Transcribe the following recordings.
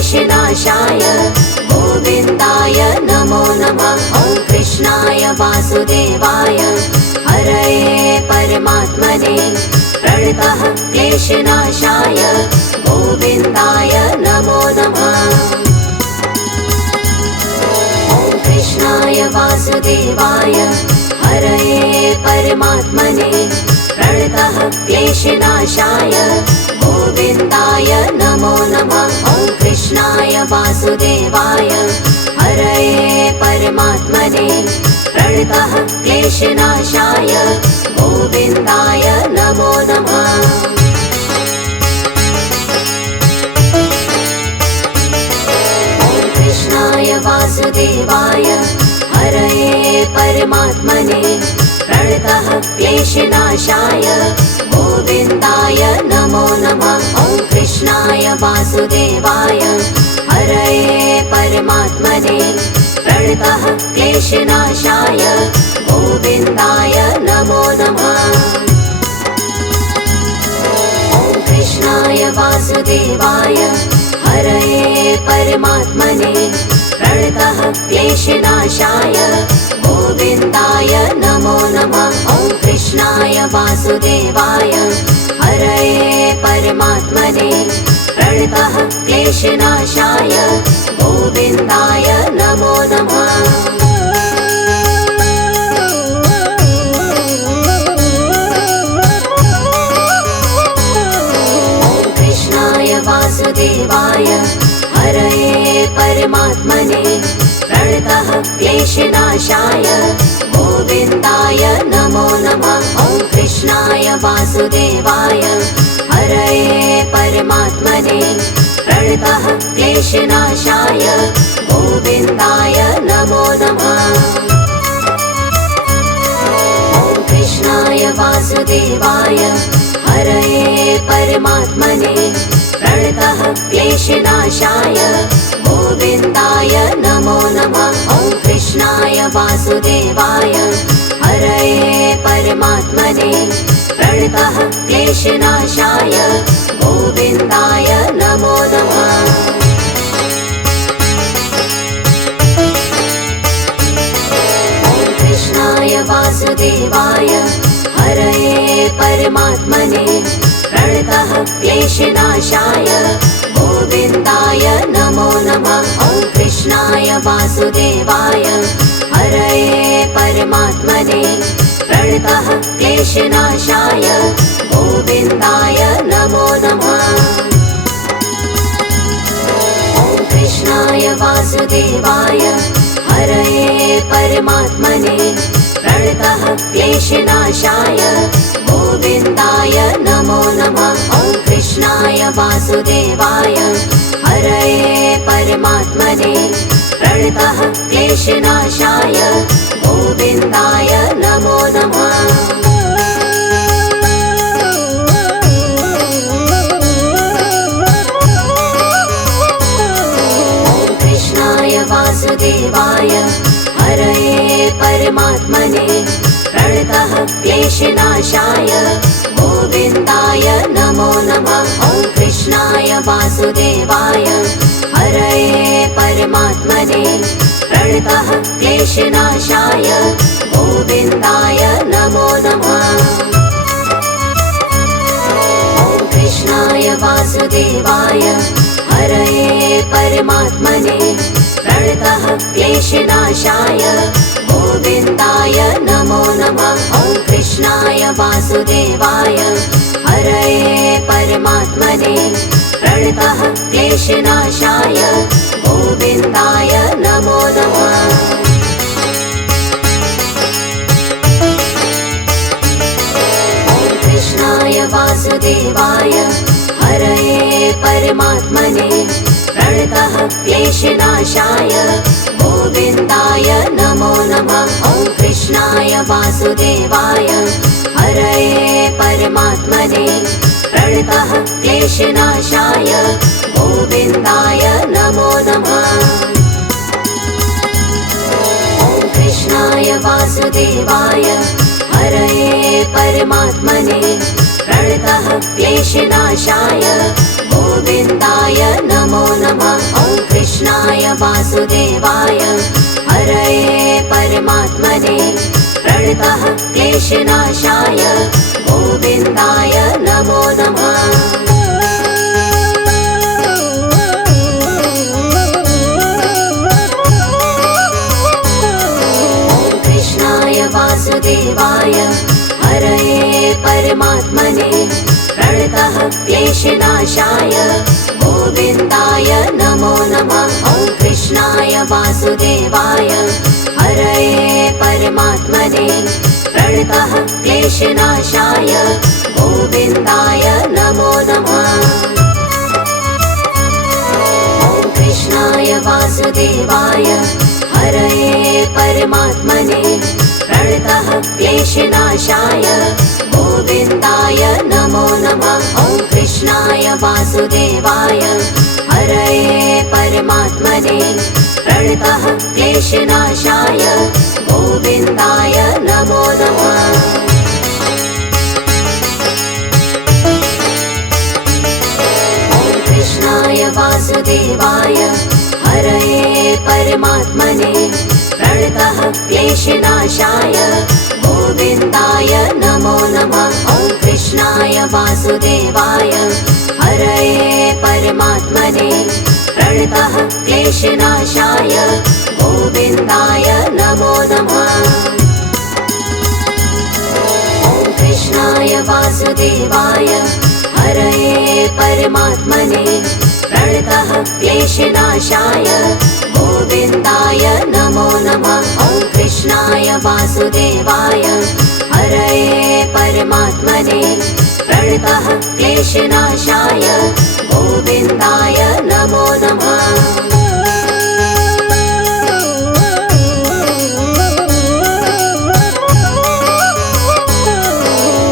क्लेशनाशाय गोविन्दाय नमो नमः। ॐ कृष्णाय वासुदेवाय हरये परमात्मने प्रणतः क्लेशनाशाय गोविन्दाय नमो नमः। ॐ कृष्णाय वासुदेवाय हरये परमात्मने प्रणतः क्लेशनाशाय गोविन्दाय नमो नमः। ॐ कृष्णाय वासुदेवाय हरये परमात्मने प्रणतः क्लेशनाशाय गोविन्दाय नमो नमः। ॐ कृष्णाय वासुदेवाय हरये परमात्मने प्रणतः क्लेशनाशाय गोविन्दाय नमो नमः। ॐ कृष्णाय वासुदेवाय हरये परमात्मने प्रणतः क्लेशनाशाय गोविन्दाय नमो नमः। ॐ कृष्णाय वासुदेवाय हरये परमात्मने प्रणतः क्लेशनाशाय गोविन्दाय नमो नमः। ॐ कृष्णाय वासुदेवाय हरये परमात्मने प्रणतः क्लेशनाशाय गोविन्दाय नमो नमः। ॐ कृष्णाय वासुदेवाय हरये परमात्मने प्रणतः क्लेशनाशाय गोविन्दाय नमो नमः। ॐ कृष्णाय वासुदेवाय हरये परमात्मने प्रणतः क्लेशनाशाय गोविन्दाय नमो नमः। ॐ कृष्णाय वासुदेवाय हरये परमात्मने प्रणतः क्लेशनाशाय गोविन्दाय नमो नमः। ॐ कृष्णाय वासुदेवाय हरये परमात्मने प्रणतः क्लेशनाशाय गोविन्दाय नमो नमः। ॐ कृष्णाय वासुदेवाय हरये परमात्मने प्रणतः क्लेशनाशाय गोविन्दाय नमो नमः। ॐ कृष्णाय वासुदेवाय हरये परमात्मने प्रणतः क्लेशनाशाय गोविन्दाय नमो नमः। ॐ कृष्णाय वासुदेवाय हरये परमात्मने प्रणतः क्लेशनाशाय गोविन्दाय नमो नमः। ॐ कृष्णाय वासुदेवाय हरये परमात्मने प्रणतः क्लेशनाशाय गोविन्दाय नमो नमः। ॐ कृष्णाय वासुदेवाय हरये परमात्मने प्रणतः क्लेशनाशाय गोविन्दाय नमो नमः। ॐ कृष्णाय वासुदेवाय हरये परमात्मने प्रणतः क्लेशनाशाय गोविन्दाय नमो नमः। ॐ कृष्णाय वासुदेवाय हरये परमात्मने प्रणतः क्लेशनाशाय गोविन्दाय नमो नमः। ॐ कृष्णाय वासुदेवाय हरये परमात्मने प्रणतः क्लेशनाशाय गोविन्दाय नमो नमः। ॐ कृष्णाय वासुदेवाय हरये परमात्मने प्रणतः क्लेशनाशाय गोविन्दाय नमो नमः। ॐ कृष्णाय वासुदेवाय हरये परमात्मने प्रणतः क्लेशनाशाय गोविन्दाय नमो नमः। ॐ कृष्णाय वासुदेवाय हरये परमात्मने प्रणतः क्लेशनाशाय गोविन्दाय नमो नमः। वासुदेवाय हरये परमात्मने प्रणतः क्लेशनाशाय गोविन्दाय नमो नमः। वासुदेवाय हरये परमात्मने प्रणतः क्लेशनाशाय गोविन्दाय नमो नमः। ॐ कृष्णाय वासुदेवाय हरये परमात्मने प्रणतः क्लेशनाशाय गोविन्दाय नमो नमः। ॐ कृष्णाय वासुदेवाय हरये परमात्मने प्रणतः क्लेशनाशाय गोविन्दाय नमो नमः। ॐ कृष्णाय वासुदेवाय हरये परमात्मने प्रणतः क्लेशनाशाय गोविन्दाय नमो नमः। ॐ कृष्णाय वासुदेवाय हरये परमात्मने प्रणतः क्लेशनाशाय गोविन्दाय नमो नमः। ॐ कृष्णाय वासुदेवाय हरये परमात्मने प्रणतः क्लेशनाशाय गोविन्दाय नमो नमः। ॐ कृष्णाय वासुदेवाय हरये परमात्मने प्रणतः क्लेशनाशाय गोविन्दाय नमो नमः। ॐ कृष्णाय वासुदेवाय हरये परमात्मने प्रणतः क्लेशनाशाय गोविन्दाय नमो नमः।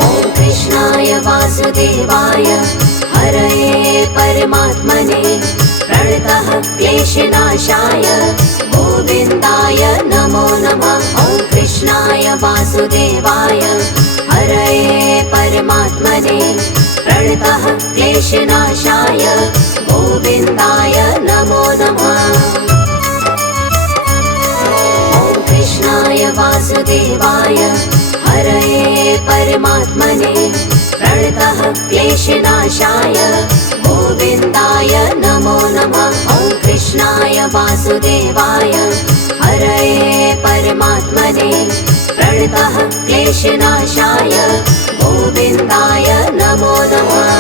ॐ कृष्णाय वासुदेवाय हरये परमात्मने प्रणतः क्लेशनाशाय गोविन्दाय नमो नमः। ॐ कृष्णाय वासुदेवाय हरये परमात्मने प्रणतः क्लेशनाशाय गोविन्दाय नमो नमः। ॐ कृष्णाय वासुदेवाय हरये परमात्मने प्रणतः क्लेशनाशाय गोविन्दाय नमो नमः। ॐ कृष्णाय वासुदेवाय हरये परमात्मने प्रणतः क्लेशनाशाय गोविन्दाय नमो नमः।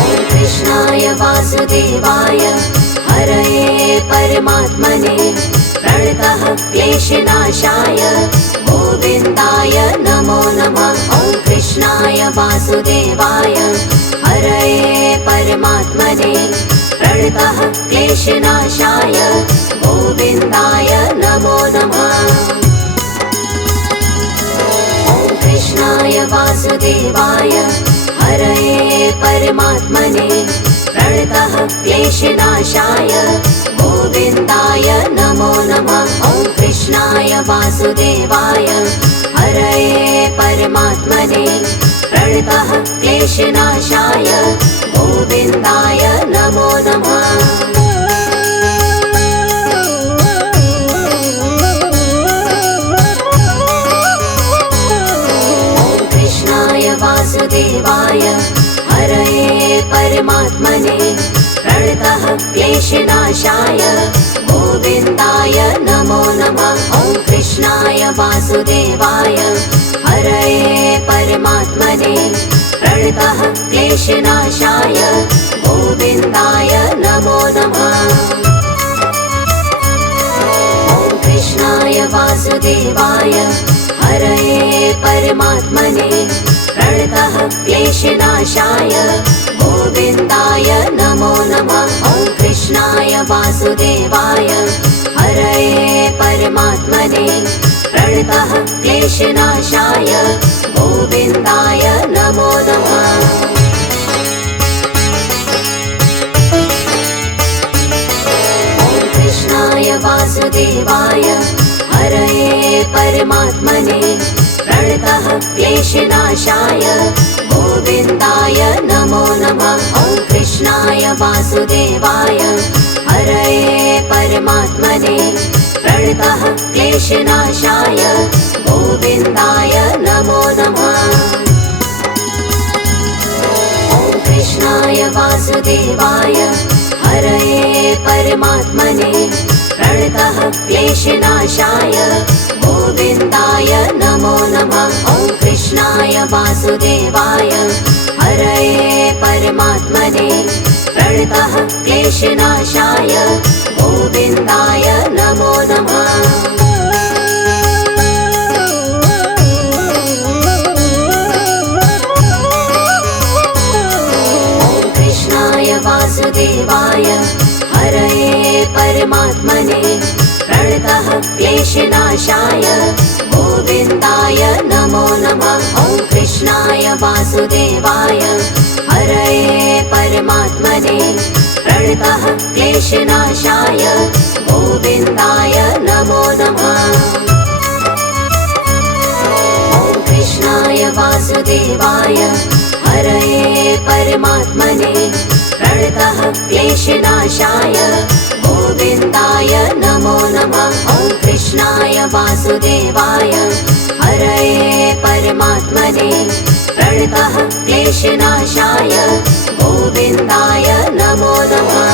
ॐ कृष्णाय वासुदेवाय हरये परमात्मने प्रणतः क्लेशनाशाय गोविन्दाय नमो नमः। ॐ कृष्णाय वासुदेवाय हरये परमात्मने प्रणतः क्लेशनाशाय गोविन्दाय नमो नमः। ॐ कृष्णाय वासुदेवाय हरये परमात्मने प्रणतः क्लेशनाशाय गोविन्दाय नमो नमः। ॐ कृष्णाय वासुदेवाय हरये परमात्मने प्रणतः क्लेशनाशाय गोविन्दाय नमो नमः। ॐ कृष्णाय वासुदेवाय हरये परमात्मने प्रणतः क्लेशनाशाय गोविन्दाय नमो नमः। ॐ कृष्णाय वासुदेवाय हरये परमात्मने प्रणतः क्लेशनाशाय गोविन्दाय नमो नमः। ॐ कृष्णाय वासुदेवाय हरये परमात्मने प्रणतः क्लेशनाशाय गोविन्दाय नमो नमः। ॐ कृष्णाय वासुदेवाय हरये परमात्मने प्रणतः क्लेशनाशाय गोविन्दाय नमो नमः। ॐ कृष्णाय वासुदेवाय हरये परमात्मने प्रणतः क्लेशनाशाय गोविन्दाय नमो नमः। वासुदेवाय हरये परमात्मने प्रणतः क्लेशनाशाय गोविन्दाय नमो नमः। ॐ कृष्णाय वासुदेवाय हरये परमात्मने प्रणतः क्लेशनाशाय गोविन्दाय नमो नमः। ॐ कृष्णाय वासुदेवाय हरये परमात्मने प्रणतः क्लेशनाशाय गोविन्दाय नमो नमः। ॐ कृष्णाय वासुदेवाय हरये परमात्मने प्रणतः क्लेशनाशाय गोविन्दाय नमो नमः। ॐ कृष्णाय वासुदेवाय हरये परमात्मने प्रणतः क्लेशनाशाय गोविन्दाय नमो नमः। ॐ कृष्णाय वासुदेवाय हरये परमात्मने प्रणतः क्लेशनाशाय गोविन्दाय नमो नमः। ॐ कृष्णाय वासुदेवाय हरये परमात्मने प्रणतः क्लेशनाशाय गोविन्दाय नमो नमः।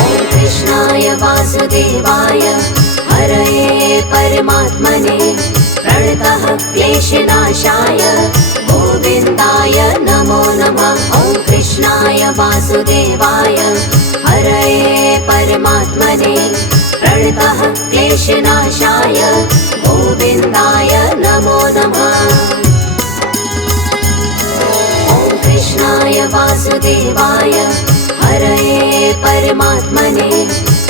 ॐ कृष्णाय वासुदेवाय हरये परमात्मने प्रणतः क्लेशनाशाय गोविन्दाय नमो नमः। ॐ कृष्णाय वासुदेवाय हरये परमात्मने प्रणतः क्लेशनाशाय गोविन्दाय नमो नमः। ॐ कृष्णाय वासुदेवाय हरये परमात्मने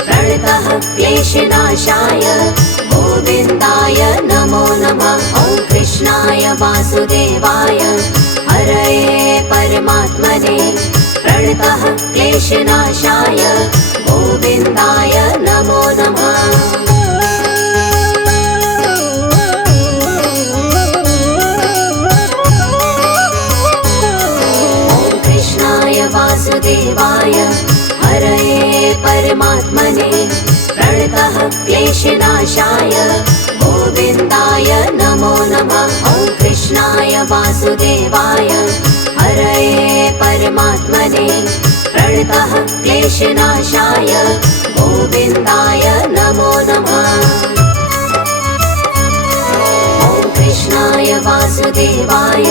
प्रणतः क्लेशनाशाय गोविन्दाय नमो नमः। ॐ कृष्णाय वासुदेवाय हरये परमात्मने प्रणतः क्लेशनाशाय गोविन्दाय नमो नमः। ॐ कृष्णाय वासुदेवाय हरये परमात्मने प्रणतः क्लेशनाशाय गोविन्दाय नमो नमः। ॐ कृष्णाय वासुदेवाय हरये परमात्मने प्रणतः क्लेशनाशाय गोविन्दाय नमो नमः। ॐ कृष्णाय वासुदेवाय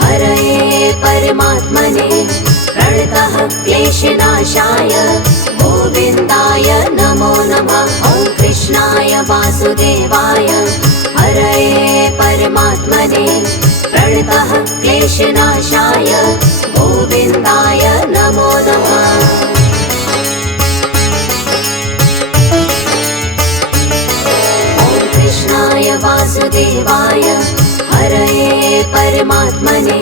हरये परमात्मने प्रणतः क्लेशनाशाय गोविन्दाय नमो नमः। ॐ कृष्णाय वासुदेवाय हरये परमात्मने प्रणतः क्लेशनाशाय गोविन्दाय नमो नमः। ॐ कृष्णाय वासुदेवाय हरये परमात्मने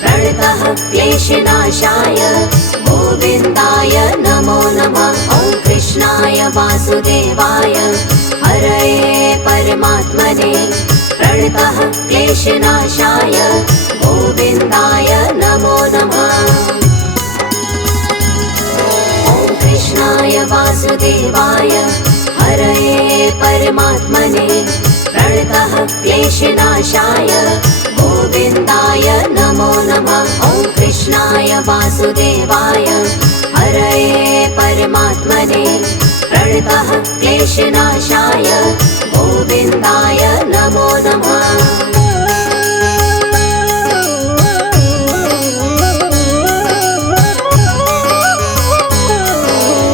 प्रणतः क्लेशनाशाय गोविन्दाय नमो नमः। ॐ कृष्णाय वासुदेवाय हरये परमात्मने प्रणतः क्लेशनाशाय गोविन्दाय नमो नमः। ॐ कृष्णाय वासुदेवाय हरये परमात्मने प्रणतः क्लेशनाशाय गोविन्दाय नमो नमः। ॐ कृष्णाय वासुदेवाय हरये परमात्मने प्रणतः क्लेशनाशाय गोविन्दाय नमो नमः।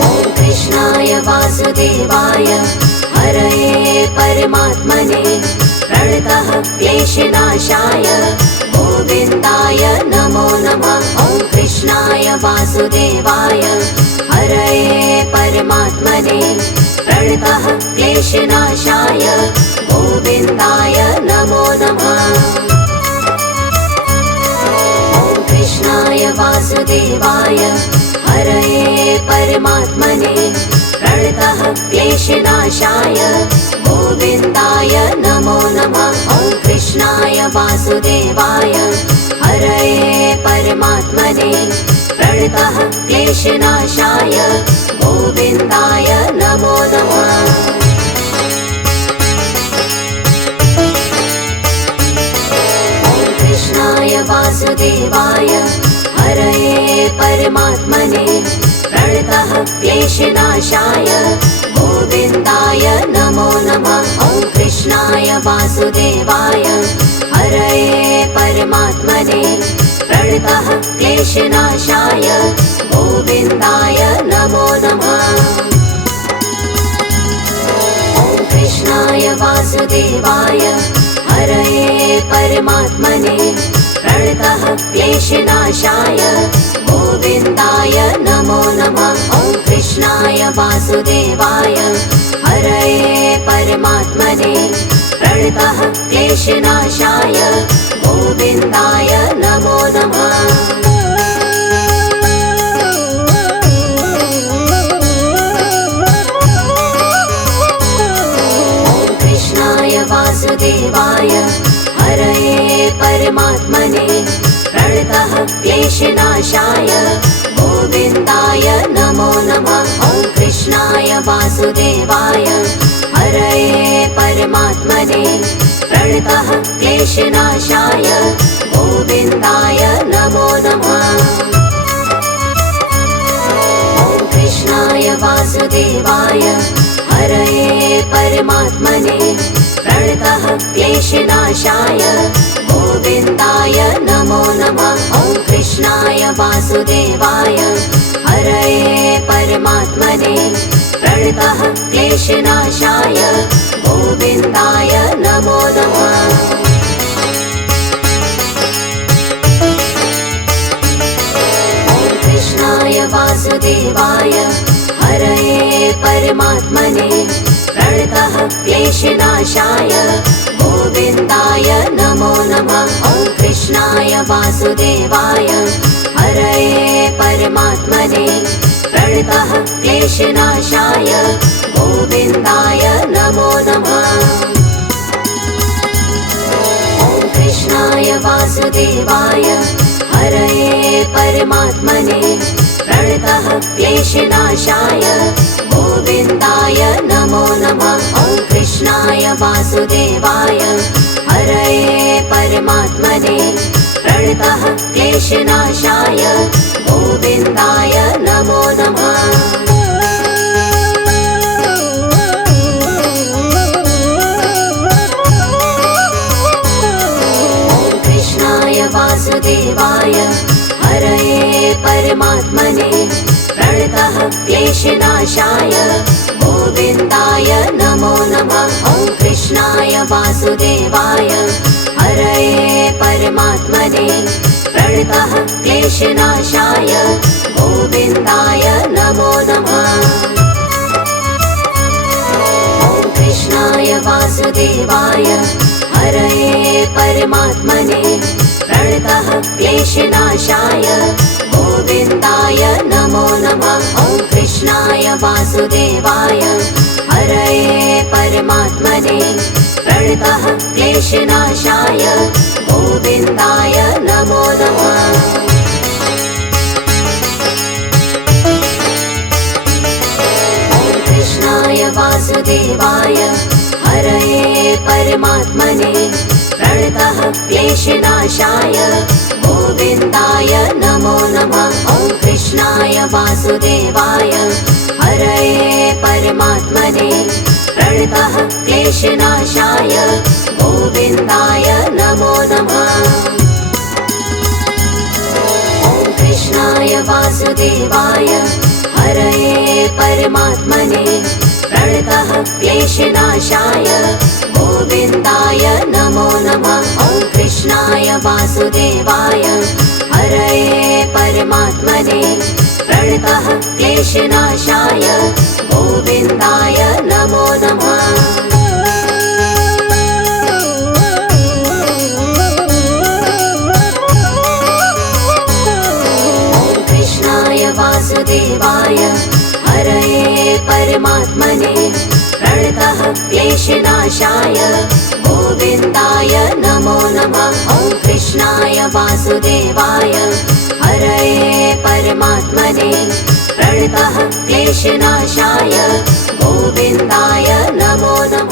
ॐ कृष्णाय वासुदेवाय हरये परमात्मने प्रणतः क्लेशनाशाय गोविन्दाय नमो नमः। ॐ कृष्णाय वासुदेवाय हरये परमात्मने प्रणतः क्लेशनाशाय गोविन्दाय नमो नमः। ॐ कृष्णाय वासुदेवाय हरये परमात्मने प्रणतः क्लेशनाशाय गोविन्दाय नमो नमः। ॐ कृष्णाय वासुदेवाय वासुदेवाय हरये परमात्मने प्रणतः क्लेशनाशाय गोविन्दाय नमो नमः। कृष्णाय वासुदेवाय हरये परमात्मने प्रणतः क्लेशनाशाय गोविन्दाय नमो नमः। ॐ कृष्णाय वासुदेवाय हरये परमात्मने प्रणतः क्लेशनाशाय गोविन्दाय नमो नमः। ॐ कृष्णाय वासुदेवाय हरये परमात्मने प्रणतः क्लेशनाशाय गोविन्दाय नमो नमः। ॐ कृष्णाय वासुदेवाय हरये परमात्मने प्रणतः क्लेशनाशाय गोविन्दाय नमो नमः। वासुदेवाय हरये परमात्मने प्रणतः क्लेशनाशाय गोविन्दाय नमो नमः। ॐ कृष्णाय वासुदेवाय हरये परमात्मने प्रणतः क्लेशनाशाय गोविन्दाय नमो नमः। ॐ कृष्णाय वासुदेवाय हरये परमात्मने प्रणतः क्लेशनाशाय गोविन्दाय नमो नमः। ॐ कृष्णाय वासुदेवाय हरये परमात्मने प्रणतः क्लेशनाशाय गोविन्दाय नमो नमः। ॐ कृष्णाय वासुदेवाय हरये परमात्मने प्रणतः क्लेशनाशाय गोविन्दाय नमो नमः। ॐ कृष्णाय वासुदेवाय हरये परमात्मने प्रणतः क्लेशनाशाय गोविन्दाय नमो नमः। ॐ कृष्णाय वासुदेवाय हरये परमात्मने प्रणतः क्लेशनाशाय गोविन्दाय नमो नमः। ॐ कृष्णाय वासुदेवाय हरये परमात्मने प्रणतः क्लेशनाशाय गोविन्दाय नमो नमः। ॐ कृष्णाय वासुदेवाय हरये परमात्मने प्रणतः क्लेशनाशाय गोविन्दाय नमो नमः। ॐ कृष्णाय वासुदेवाय हरये परमात्मने प्रणतः क्लेशनाशाय गोविन्दाय नमो नमः। ॐ कृष्णाय वासुदेवाय हरये परमात्मने प्रणतः क्लेशनाशाय गोविन्दाय नमो नमः। ॐ कृष्णाय वासुदेवाय हरये परमात्मने प्रणतः क्लेशनाशाय गोविन्दाय नमो नमः। ॐ कृष्णाय वासुदेवाय हरये परमात्मने प्रणतः क्लेशनाशाय गोविन्दाय नमो नमः। ॐ कृष्णाय वासुदेवाय हरये परमात्मने प्रणतः क्लेशनाशाय गोविन्दाय नमो नमः। ॐ कृष्णाय वासुदेवाय हरये परमात्मने प्रणतः क्लेशनाशाय गोविन्दाय नमो नमः। ॐ कृष्णाय वासुदेवाय हरये परमात्मने प्रणतः क्लेशनाशाय गोविन्दाय नमो नमः। ॐ कृष्णाय वासुदेवाय हरये परमात्मने प्रणतः क्लेशनाशाय गोविन्दाय नमो नमः। कृष्णाय वासुदेवाय हरये परमात्मने प्रणतः क्लेशनाशाय गोविन्दाय नमो नमः।